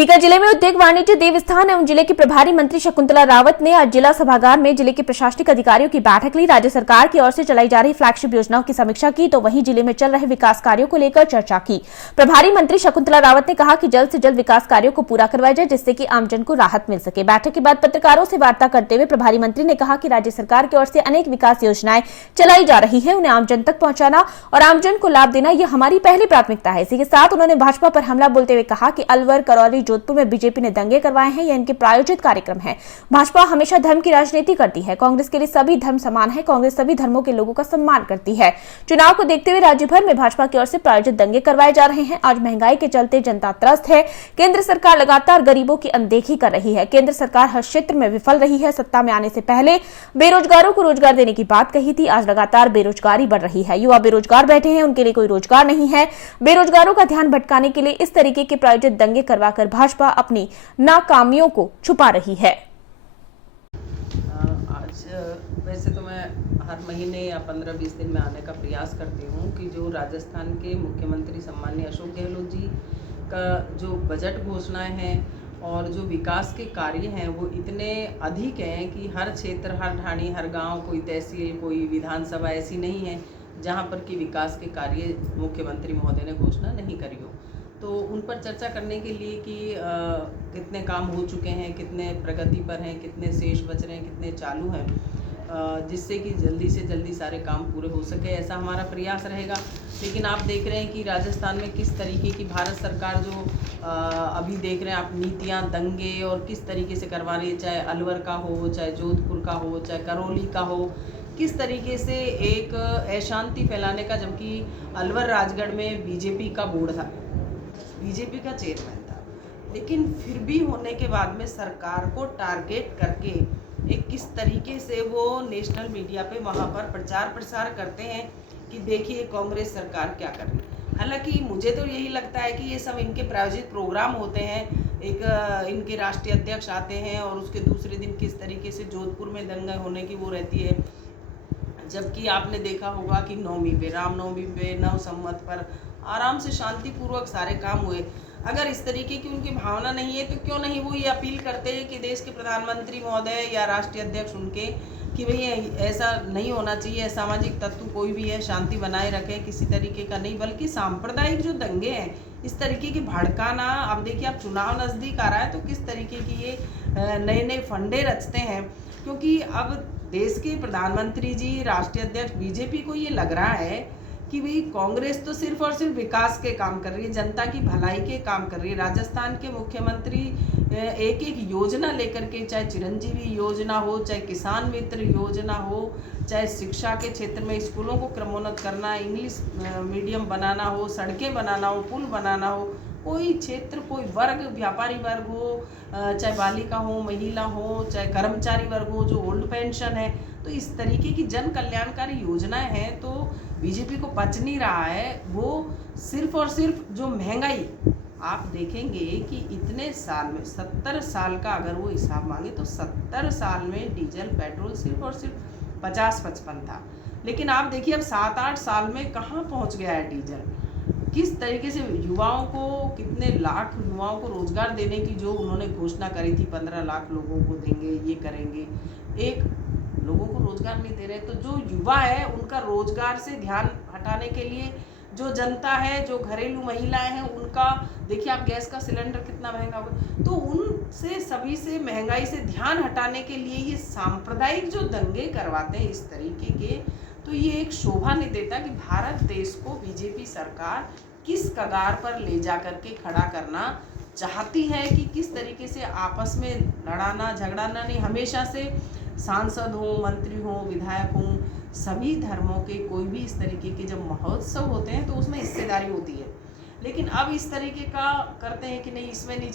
सीकर जिले में उद्योग वाणिज्य देवस्थान एवं जिले की प्रभारी मंत्री शकुंतला रावत ने आज जिला सभागार में जिले के प्रशासनिक अधिकारियों की बैठक ली। राज्य सरकार की ओर से चलाई जा रही फ्लैगशिप योजनाओं की समीक्षा की तो वहीं जिले में चल रहे विकास कार्यों को लेकर चर्चा की। प्रभारी मंत्री शकुंतला रावत ने कहा कि जल्द से जल्द विकास कार्यों को पूरा करवाया जाए जिससे कि आमजन को राहत मिल सके। बैठक के बाद पत्रकारों से वार्ता करते हुए प्रभारी मंत्री ने कहा कि राज्य सरकार की ओर से अनेक विकास योजनाएं चलाई जा रही है, उन्हें आमजन तक पहुंचाना और आमजन को लाभ देना यह हमारी पहली प्राथमिकता है। इसी के साथ उन्होंने भाजपा पर हमला बोलते हुए कहा कि अलवर, करौली, जोधपुर में बीजेपी ने दंगे करवाए हैं, यह इनके प्रायोजित कार्यक्रम है। भाजपा हमेशा धर्म की राजनीति करती है। कांग्रेस के लिए सभी धर्म समान है। कांग्रेस सभी धर्मों के लोगों का सम्मान करती है। चुनाव को देखते हुए राज्य भर में भाजपा की ओर से प्रायोजित दंगे करवाए जा रहे हैं। आज महंगाई के चलते जनता त्रस्त है। केंद्र सरकार लगातार गरीबों की अनदेखी कर रही है। केंद्र सरकार हर क्षेत्र में विफल रही है। सत्ता में आने से पहले बेरोजगारों को रोजगार देने की बात कही थी। आज लगातार बेरोजगारी बढ़ रही है। युवा बेरोजगार बैठे हैं, उनके लिए कोई रोजगार नहीं है। बेरोजगारों का ध्यान भटकाने के लिए इस तरीके के प्रायोजित दंगे करवाकर भाजपा अपनी नाकामियों को छुपा रही है। आज वैसे तो मैं हर महीने या 15-20 दिन में आने का प्रयास करती हूँ कि जो राजस्थान के मुख्यमंत्री सम्माननीय अशोक गहलोत जी का जो बजट घोषणाएं हैं और जो विकास के कार्य हैं वो इतने अधिक हैं कि हर क्षेत्र, हर ढाणी, हर गांव, कोई तहसील, कोई विधानसभा ऐसी नहीं है जहां पर कि विकास के कार्य मुख्यमंत्री महोदय ने घोषणा नहीं करी हो। तो उन पर चर्चा करने के लिए कि कितने काम हो चुके हैं, कितने प्रगति पर हैं, कितने शेष बच रहे हैं, कितने चालू हैं, जिससे कि जल्दी से जल्दी सारे काम पूरे हो सके, ऐसा हमारा प्रयास रहेगा। लेकिन आप देख रहे हैं कि राजस्थान में किस तरीके की भारत सरकार जो अभी देख रहे हैं आप नीतियां, दंगे और किस तरीके से करवा रही है, चाहे अलवर का हो, चाहे जोधपुर का हो, चाहे करौली का हो, किस तरीके से एक अशांति फैलाने का, जबकि अलवर राजगढ़ में बीजेपी का बोर्ड था, बीजेपी का चेयरमैन था, लेकिन फिर भी होने के बाद में सरकार को टारगेट करके एक किस तरीके से वो नेशनल मीडिया पे वहाँ पर प्रचार प्रसार करते हैं कि देखिए कांग्रेस सरकार क्या कर रही है। हालांकि मुझे तो यही लगता है कि ये सब इनके प्रायोजित प्रोग्राम होते हैं। एक इनके राष्ट्रीय अध्यक्ष आते हैं और उसके दूसरे दिन किस तरीके से जोधपुर में दंगा होने की वो रहती है, जबकि आपने देखा होगा कि नवमी पे, रामनवमी पे, नव संवत पर आराम से शांतिपूर्वक सारे काम हुए। अगर इस तरीके की उनकी भावना नहीं है तो क्यों नहीं वो ये अपील करते हैं कि देश के प्रधानमंत्री महोदय या राष्ट्रीय अध्यक्ष उनके कि भाई ऐसा नहीं होना चाहिए, सामाजिक तत्व कोई भी है शांति बनाए रखें, किसी तरीके का नहीं, बल्कि सांप्रदायिक जो दंगे हैं इस तरीके की भड़काना। अब देखिए अब चुनाव नज़दीक आ रहा है तो किस तरीके की ये नए नए फंडे रचते हैं, क्योंकि अब देश के प्रधानमंत्री जी, राष्ट्रीय अध्यक्ष, बीजेपी को ये लग रहा है कि भाई कांग्रेस तो सिर्फ और सिर्फ विकास के काम कर रही है, जनता की भलाई के काम कर रही है। राजस्थान के मुख्यमंत्री एक एक योजना लेकर के, चाहे चिरंजीवी योजना हो, चाहे किसान मित्र योजना हो, चाहे शिक्षा के क्षेत्र में स्कूलों को क्रमोन्नत करना, इंग्लिश मीडियम बनाना हो, सड़कें बनाना हो, पुल बनाना हो, कोई क्षेत्र, कोई वर्ग, व्यापारी वर्ग हो, चाहे बालिका हो, महिला हो, चाहे कर्मचारी वर्ग हो, जो ओल्ड पेंशन है, तो इस तरीके की जन कल्याणकारी योजनाएं हैं। तो बीजेपी को पच नहीं रहा है। वो सिर्फ और सिर्फ जो महंगाई, आप देखेंगे कि इतने साल में 70 साल का अगर वो हिसाब मांगे तो 70 साल में डीजल पेट्रोल सिर्फ और सिर्फ 50-55 था, लेकिन आप देखिए अब 7-8 साल में कहाँ पहुँच गया है डीजल। किस तरीके से युवाओं को, कितने लाख युवाओं को रोजगार देने की जो उन्होंने घोषणा करी थी, 15 लाख लोगों को देंगे, ये करेंगे, एक लोगों को रोजगार नहीं दे रहे। तो जो युवा है उनका रोजगार से ध्यान हटाने के लिए, जो जनता है, जो घरेलू महिलाएं हैं, उनका देखिए आप गैस का सिलेंडर कितना महंगा हो गया, तो उनसे सभी से महंगाई से ध्यान हटाने के लिए ये सांप्रदायिक जो दंगे करवाते हैं इस तरीके के, तो ये एक शोभा नहीं देता कि भारत देश को बीजेपी सरकार किस कगार पर ले जा करके खड़ा करना चाहती है, कि किस तरीके से आपस में लड़ाना झगड़ाना नहीं। हमेशा से सांसद हो, मंत्री हो, विधायक हो, सभी धर्मों के कोई भी इस तरीके के जब महोत्सव होते हैं तो उसमें हिस्सेदारी होती है, लेकिन अब इस तरीके का करते हैं कि नहीं इसमें नहीं